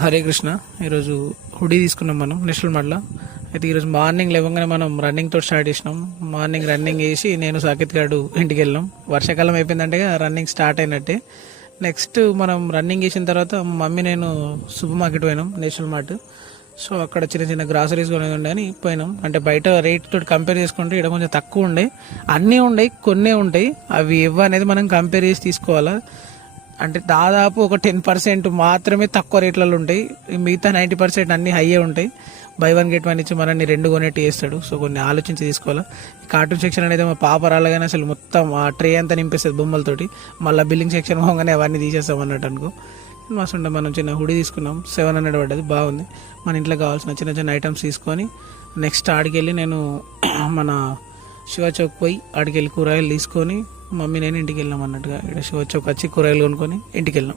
హరే కృష్ణ. ఈరోజు హుడీ తీసుకున్నాం మనం నేషనల్ మార్ట్లో. అయితే ఈరోజు మార్నింగ్ లేవగానే మనం రన్నింగ్తో స్టార్ట్ చేసినాం. మార్నింగ్ రన్నింగ్ చేసి నేను సాకేత్ గారు ఇంటికి వెళ్ళాం. వర్షాకాలం అయిపోయిందంటే రన్నింగ్ స్టార్ట్ అయినట్టే. నెక్స్ట్ మనం రన్నింగ్ చేసిన తర్వాత మమ్మీ నేను సూపర్ మార్కెట్ పోయినాం, నేషనల్ మార్ట్. సో అక్కడ చిన్న చిన్న గ్రాసరీస్ కొనేది ఉండే అని పోయినాం. అంటే బయట రేట్ తోటి కంపేర్ చేసుకుంటే ఇక్కడ కొంచెం తక్కువ ఉండే, అన్నీ ఉన్నాయి, కొన్నే ఉంటాయి. అవి అనేది మనం కంపేర్ చేసి తీసుకోవాలా. అంటే దాదాపు ఒక 10% మాత్రమే తక్కువ రేట్లలో ఉంటాయి, మిగతా 90% అన్నీ హైయే ఉంటాయి. బై వన్ గెట్ వన్ ఇచ్చి మనల్ని 2 కొనేట్టు చేస్తాడు. సో కొన్ని ఆలోచించి తీసుకోవాలా. కార్టూన్ సెక్షన్ అనేది మా పాప రాలేగానే అసలు మొత్తం ఆ ట్రే అంతా నింపేస్తుంది బొమ్మలతోటి. మళ్ళీ బిల్లింగ్ సెక్షన్ పోగానే అవన్నీ తీసేస్తాం అన్నట్టు అనుకో. మస్తు ఉండే. మనం చిన్న హుడీ తీసుకున్నాం, 700 పడ్డది, బాగుంది. మన ఇంట్లో కావాల్సిన చిన్న చిన్న ఐటమ్స్ తీసుకొని నెక్స్ట్ ఆడికి వెళ్ళి నేను మన శివ చౌక్ పోయి ఆడికి వెళ్ళి కూరగాయలు తీసుకొని మమ్మీ నేను ఇంటికి వెళ్ళాం అన్నట్టుగా. ఇక్కడ శివ చౌక్ వచ్చి కూరగాయలు కొనుక్కొని ఇంటికి వెళ్ళాం.